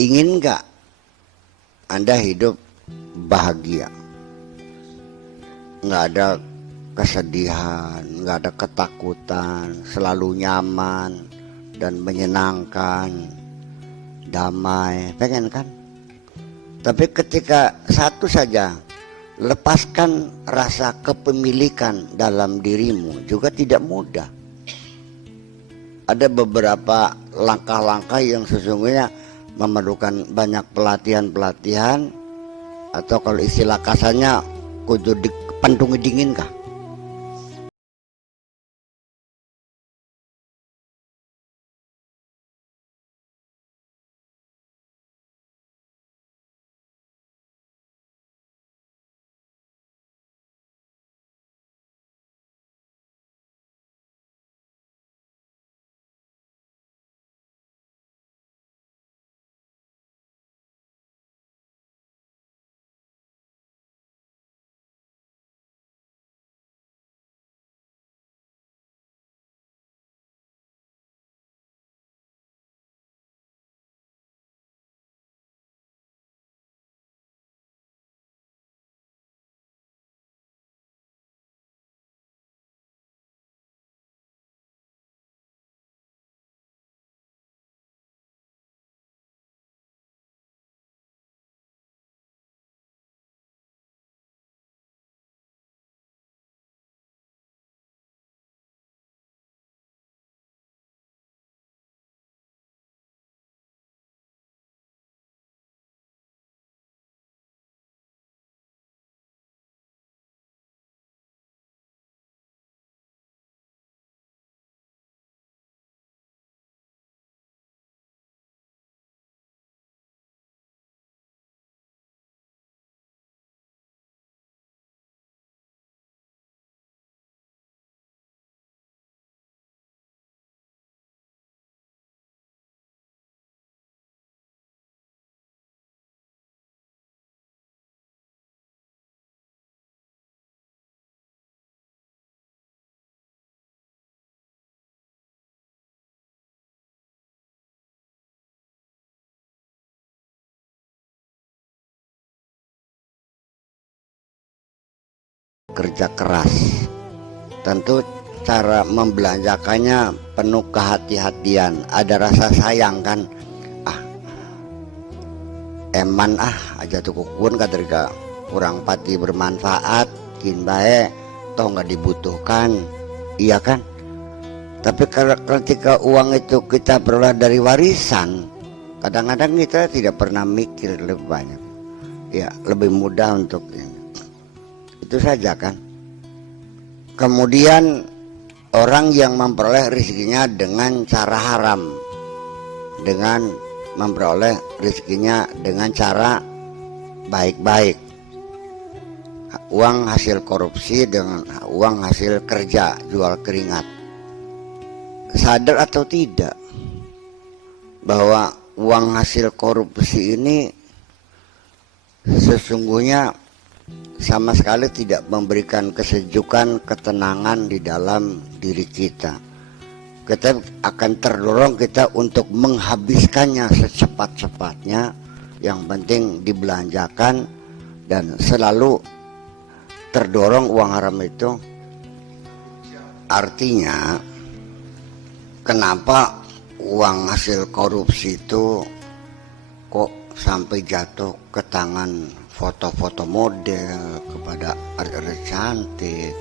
Ingin nggak Anda hidup bahagia? Nggak ada kesedihan, nggak ada ketakutan, selalu nyaman dan menyenangkan, damai, pengen kan? Tapi ketika satu saja, lepaskan rasa kepemilikan dalam dirimu juga tidak mudah. Ada beberapa langkah-langkah yang sesungguhnya memerlukan banyak pelatihan-pelatihan, atau kalau istilah kasarnya kudu dipandungi dingin kah? Kerja keras. Tentu cara membelanjakannya penuh kehati-hatian, ada rasa sayang kan. Eman aja tuh kukun kaderga kurang pati bermanfaat, kin bae toh nggak dibutuhkan, iya kan? Tapi ketika uang itu kita peroleh dari warisan, kadang-kadang kita tidak pernah mikir lebih banyak, ya lebih mudah untuk itu saja kan. Kemudian orang yang memperoleh rezekinya dengan cara haram, dengan memperoleh rezekinya dengan cara baik-baik, uang hasil korupsi dengan uang hasil kerja jual keringat, sadar atau tidak bahwa uang hasil korupsi ini sesungguhnya sama sekali tidak memberikan kesejukan, ketenangan di dalam diri kita. Kita akan terdorong kita untuk menghabiskannya secepat-cepatnya, yang penting dibelanjakan, dan selalu terdorong uang haram itu. Artinya kenapa uang hasil korupsi itu kok sampai jatuh ke tangan foto-foto model, kepada artis cantik.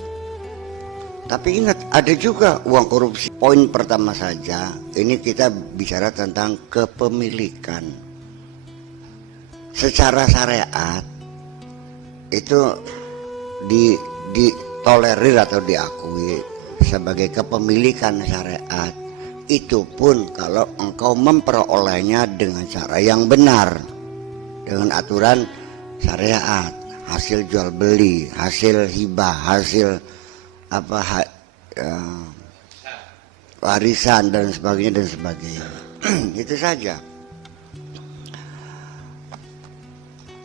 Tapi ingat, ada juga uang korupsi. Poin pertama saja, ini kita bicara tentang kepemilikan. Secara syariat itu ditolerir atau diakui sebagai kepemilikan syariat. Itu pun kalau engkau memperolehnya dengan cara yang benar, dengan aturan syariat, hasil jual beli, hasil hibah, hasil warisan dan sebagainya. Itu saja.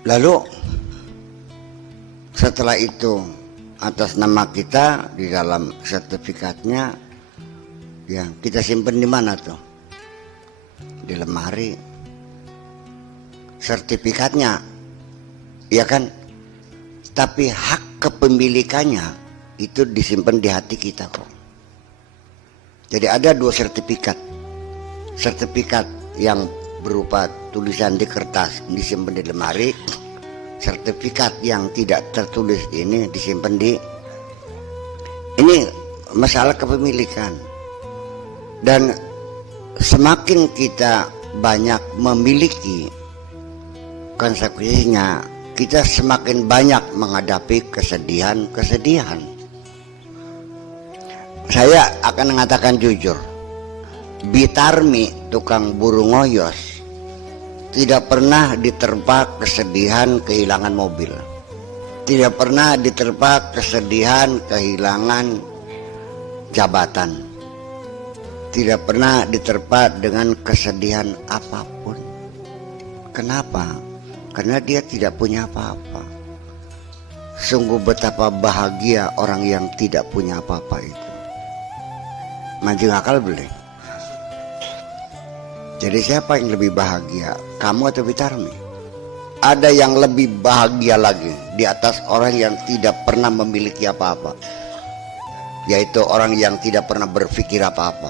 Lalu setelah itu atas nama kita di dalam sertifikatnya, ya kita simpen di mana tuh? Di lemari. sertifikatnya, ya kan? Tapi hak kepemilikannya itu disimpan di hati kita kok. Jadi ada dua sertifikat. Sertifikat yang berupa tulisan di kertas disimpan di lemari, sertifikat yang tidak tertulis ini disimpan di ini masalah kepemilikan. Dan semakin kita banyak memiliki, konsekuensinya kita semakin banyak menghadapi kesedihan-kesedihan. Saya akan mengatakan jujur, Bitarmi, tukang burung ngoyos, tidak pernah diterpa kesedihan kehilangan mobil. Tidak pernah diterpa kesedihan kehilangan jabatan. Tidak pernah diterpa dengan kesedihan apapun. Kenapa? Karena dia tidak punya apa-apa. Sungguh betapa bahagia orang yang tidak punya apa-apa itu. Mancing akal boleh. Jadi siapa yang lebih bahagia, kamu atau Bitarmi? Ada yang lebih bahagia lagi di atas orang yang tidak pernah memiliki apa-apa, yaitu orang yang tidak pernah berpikir apa-apa.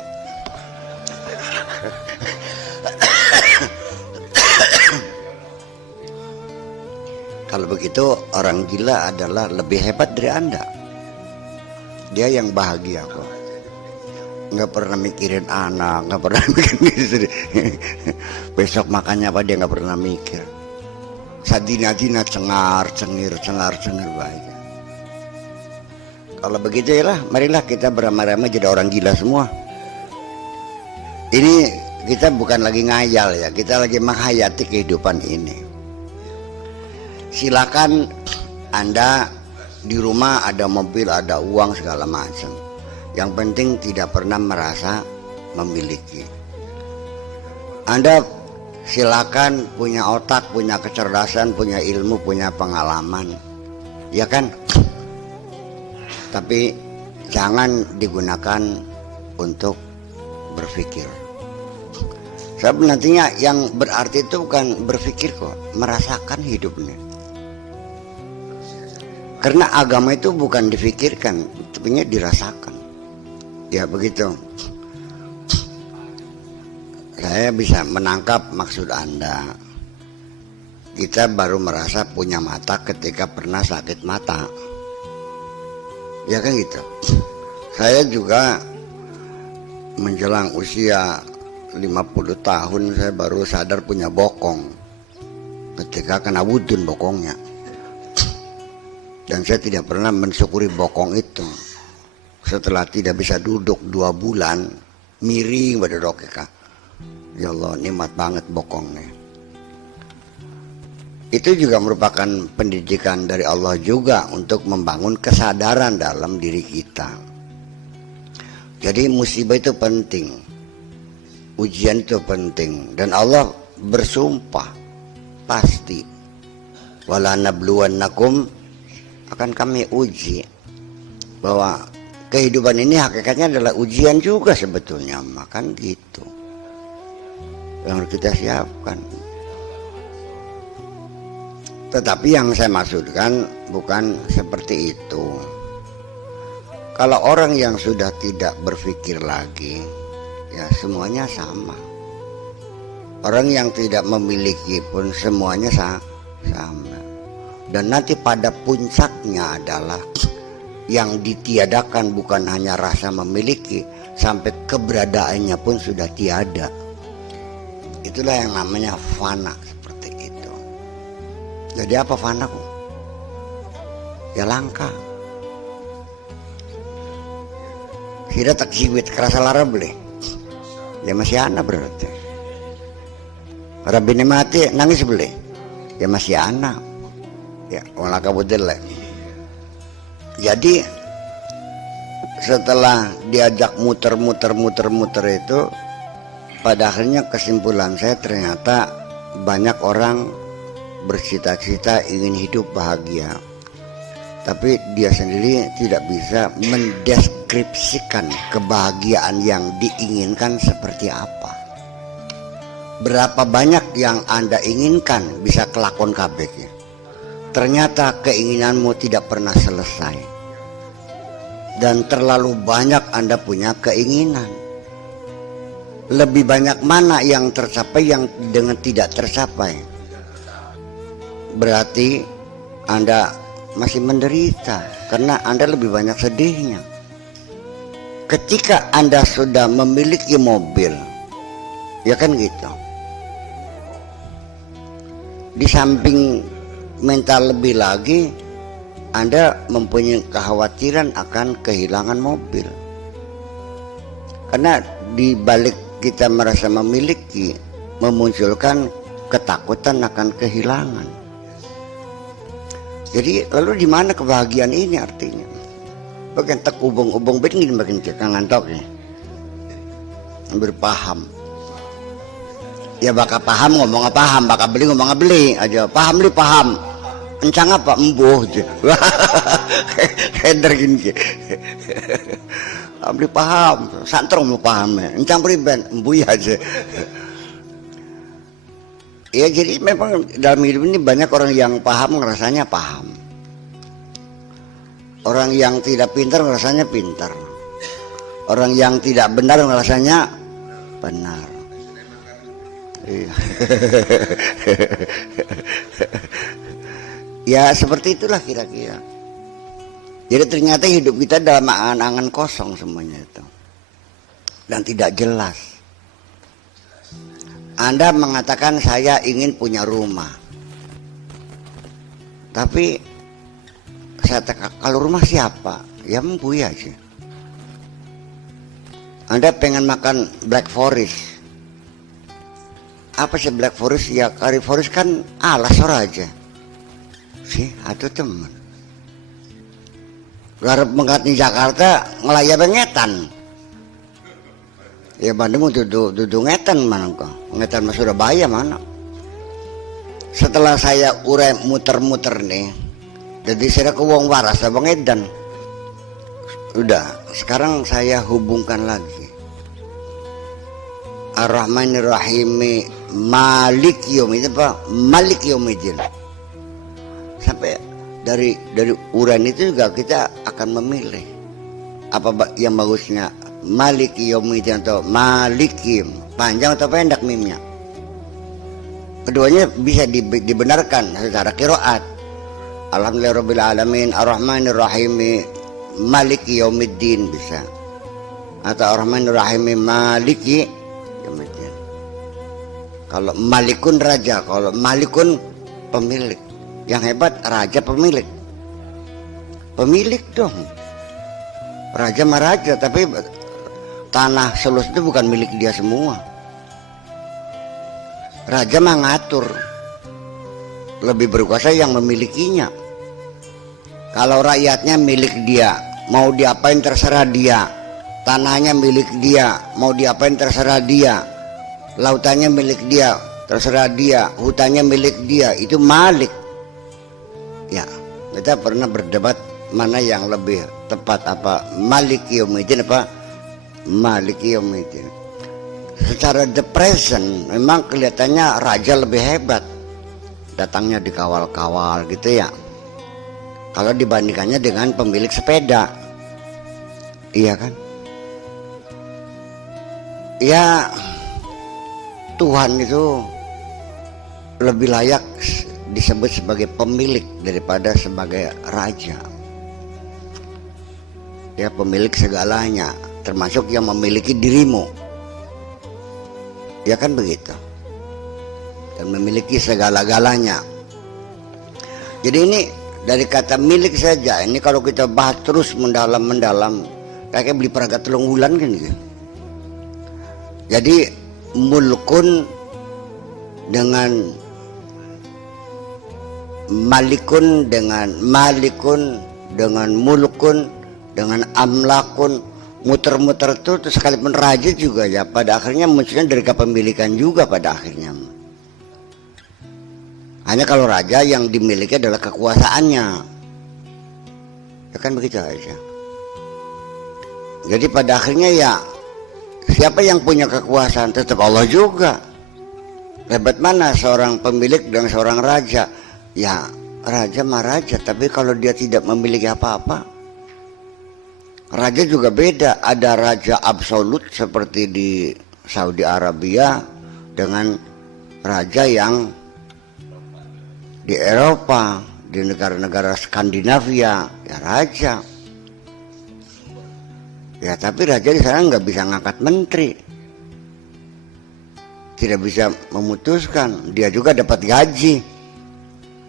Kalau begitu orang gila adalah lebih hebat dari Anda. Dia yang bahagia kok. Nggak pernah mikirin anak, nggak pernah mikirin istri. Besok makannya apa dia nggak pernah mikir. Sadina-dina cengar-cengir baik. Kalau begitu ya lah, marilah kita beramai-ramai jadi orang gila semua. Ini kita bukan lagi ngayal ya, kita lagi menghayati kehidupan ini. Silakan Anda di rumah ada mobil, ada uang segala macam. Yang penting tidak pernah merasa memiliki. Anda silakan punya otak, punya kecerdasan, punya ilmu, punya pengalaman, ya kan? Tapi jangan digunakan untuk berpikir. Sebab nantinya yang berarti itu bukan berpikir kok, merasakan hidupnya. Karena agama itu bukan difikirkan, tapi dirasakan. Ya begitu. Saya bisa menangkap maksud Anda. Kita baru merasa punya mata ketika pernah sakit mata. Ya kan gitu. Saya juga menjelang usia 50 tahun saya baru sadar punya bokong. Ketika kena wudun bokongnya. Dan saya tidak pernah mensyukuri bokong itu. Setelah tidak bisa duduk 2 bulan, miring pada dokeka. Ya Allah, nikmat banget bokongnya. Itu juga merupakan pendidikan dari Allah juga untuk membangun kesadaran dalam diri kita. Jadi musibah itu penting, ujian itu penting, dan Allah bersumpah pasti, wala nabluwannakum, akan kami uji. Bahwa kehidupan ini hakikatnya adalah ujian juga sebetulnya, makan gitu yang harus kita siapkan. Tetapi yang saya maksudkan bukan seperti itu. Kalau orang yang sudah tidak berpikir lagi, ya semuanya sama. Orang yang tidak memiliki pun semuanya sama. Dan nanti pada puncaknya adalah yang ditiadakan bukan hanya rasa memiliki, sampai keberadaannya pun sudah tiada. Itulah yang namanya fana, seperti itu. Jadi apa fana kok? Ya langka. Kira tak siwit kerasa lara boleh. Ya masih anak berarti. Rabbi ini mati nangis boleh. Ya masih anak. Ya wala kabudillah. Jadi setelah diajak muter itu, pada akhirnya kesimpulan saya ternyata banyak orang bercita-cita ingin hidup bahagia, tapi dia sendiri tidak bisa mendeskripsikan kebahagiaan yang diinginkan seperti apa. Berapa banyak yang Anda inginkan bisa kelakon kabeh ya. Ternyata keinginanmu tidak pernah selesai. Dan terlalu banyak Anda punya keinginan. Lebih banyak mana yang tercapai yang dengan tidak tercapai? Berarti Anda masih menderita karena Anda lebih banyak sedihnya. Ketika Anda sudah memiliki mobil, ya kan gitu, di samping mental lebih lagi, Anda mempunyai kekhawatiran akan kehilangan mobil. Karena di balik kita merasa memiliki, memunculkan ketakutan akan kehilangan. Jadi lalu di mana kebahagiaan ini artinya? Bagian tak ubung-ubung begini bagian kita ngantok ya. Berpaham. Ya bakal paham ngomong paham, bakal beli ngomong beli aja. Paham li paham. Encang apa embuh aja. Header gini. Beli paham, santrong mau paham ya. Encang priben embuh aja. Ya jadi memang dalam hidup ini banyak orang yang paham ngerasanya paham. Orang yang tidak pintar ngerasanya pintar. Orang yang tidak benar ngerasanya benar. Iya. Ya seperti itulah kira-kira. Jadi ternyata hidup kita dalam angan-angan kosong semuanya itu. Dan tidak jelas. Anda mengatakan saya ingin punya rumah. Tapi saya teka, kalau rumah siapa? Ya empuy aja. Anda pengen makan Black Forest. Apa sih Black Forest? Ya Curry Forest kan alas aja. Sih, aduh teman. Garap mengkat di Jakarta ngelaya bengetan. Ya Bandung duduk ngetan mana kok? Ngetan mas Surabaya mana? Setelah saya urai muter-muter nih, jadi saya ke wong waras Bang Edan. Udah, sekarang saya hubungkan lagi. Ar-Rahmanir-Rahim Malik Yaumiddin apa? Malik Yaumiddin. Sampai dari uraian itu juga kita akan memilih apa yang bagusnya. Maliki Yaumiddin atau Malikim, panjang atau pendek mimnya. Keduanya bisa dibenarkan secara qiraat. Alhamdulillahirabbil alamin Ar-Rahmanir Rahim Maliki Yaumiddin bisa. Atau Ar-Rahmanir Rahim Maliki Yaumiddin. Kalau Malikun raja, kalau Malikun pemilik. Yang hebat raja pemilik. Pemilik dong. Raja mah raja, tapi tanah selus itu bukan milik dia semua. Raja mengatur, lebih berkuasa yang memilikinya. Kalau rakyatnya milik dia, mau diapain terserah dia. Tanahnya milik dia, mau diapain terserah dia. Lautannya milik dia, terserah dia. Hutannya milik dia, itu malik. Ya, kita pernah berdebat mana yang lebih tepat, apa Maliki Yaumiddin apa Maliki Yaumiddin. Secara the present memang kelihatannya raja lebih hebat, datangnya dikawal-kawal gitu ya, kalau dibandingkannya dengan pemilik sepeda. Iya kan? Ya Tuhan itu lebih layak disebut sebagai pemilik daripada sebagai raja. Ya pemilik segalanya, termasuk yang memiliki dirimu. Ya kan begitu. Dan memiliki segala-galanya. Jadi ini dari kata milik saja, ini kalau kita bahas terus mendalam kayak beli peragat telung bulan kan gitu. Jadi mulkun dengan malikun, dengan malikun, dengan mulkun, dengan amlakun, muter-muter itu sekalipun raja juga ya pada akhirnya munculnya dari kepemilikan juga pada akhirnya. Hanya kalau raja yang dimiliki adalah kekuasaannya, ya kan begitu aja. Jadi pada akhirnya ya siapa yang punya kekuasaan tetap Allah juga. Hebat mana seorang pemilik dan seorang raja? Ya, raja mah raja, tapi kalau dia tidak memiliki apa-apa. Raja juga beda, ada raja absolut seperti di Saudi Arabia dengan raja yang di Eropa, di negara-negara Skandinavia, ya raja. Ya tapi raja di sana nggak bisa ngangkat menteri, tidak bisa memutuskan, dia juga dapat gaji.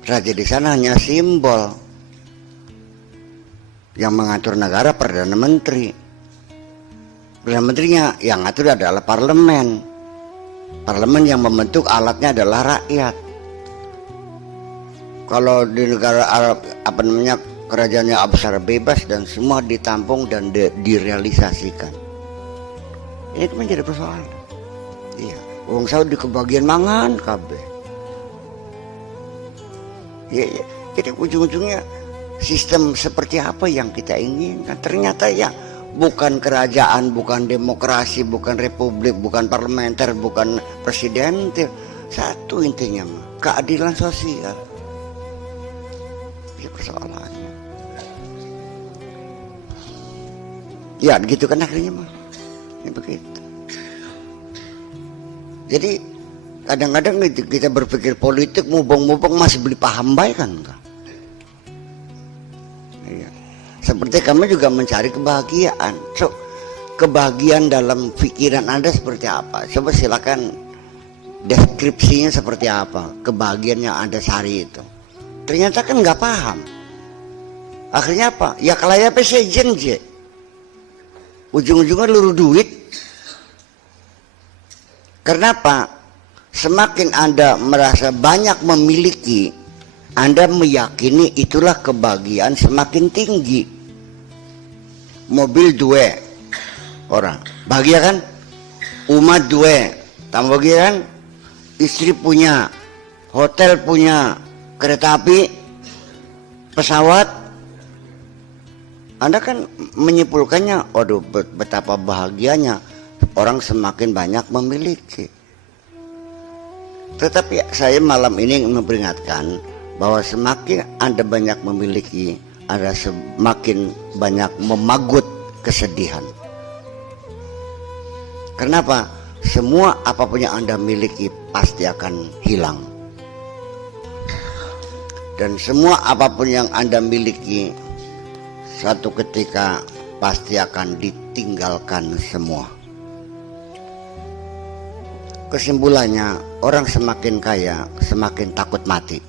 Raja di sana hanya simbol. Yang mengatur negara Perdana Menteri. Perdana Menterinya yang ngatur adalah parlemen. Parlemen yang membentuk alatnya adalah rakyat. Kalau di negara Arab kerajaannya secara bebas dan semua ditampung dan direalisasikan. Ini kan menjadi persoalan. Iya, wong Saudi kebagian mangan kabeh. Ya, jadi ujung-ujungnya sistem seperti apa yang kita inginkan? Ternyata ya bukan kerajaan, bukan demokrasi, bukan republik, bukan parlementer, bukan presidentil. Satu intinya mah, keadilan sosial. Ya persoalannya. Ya gitu kan akhirnya mah. Ya begitu. Jadi kadang-kadang kita berpikir politik mubeng-mubeng masih beli paham baik kan enggak? Iya. Seperti kami juga mencari kebahagiaan. So, kebahagiaan dalam pikiran Anda seperti apa? Coba silakan deskripsinya seperti apa kebahagiaan yang Anda cari itu. Ternyata kan nggak paham. Akhirnya apa? Ya kelayapnya sejen je. Ujung-ujungnya luru duit. Karena apa? Semakin Anda merasa banyak memiliki, Anda meyakini itulah kebahagiaan semakin tinggi. Mobil dua orang, bahagia kan? Umat dua, tambah bahagia kan? Istri punya, hotel punya, kereta api, pesawat. Anda kan menyimpulkannya, waduh betapa bahagianya orang semakin banyak memiliki. Tetapi saya malam ini memperingatkan bahwa semakin Anda banyak memiliki, Anda semakin banyak memagut kesedihan. Kenapa? Semua apapun yang Anda miliki pasti akan hilang. Dan semua apapun yang Anda miliki satu ketika pasti akan ditinggalkan semua. Kesimpulannya, orang semakin kaya semakin takut mati.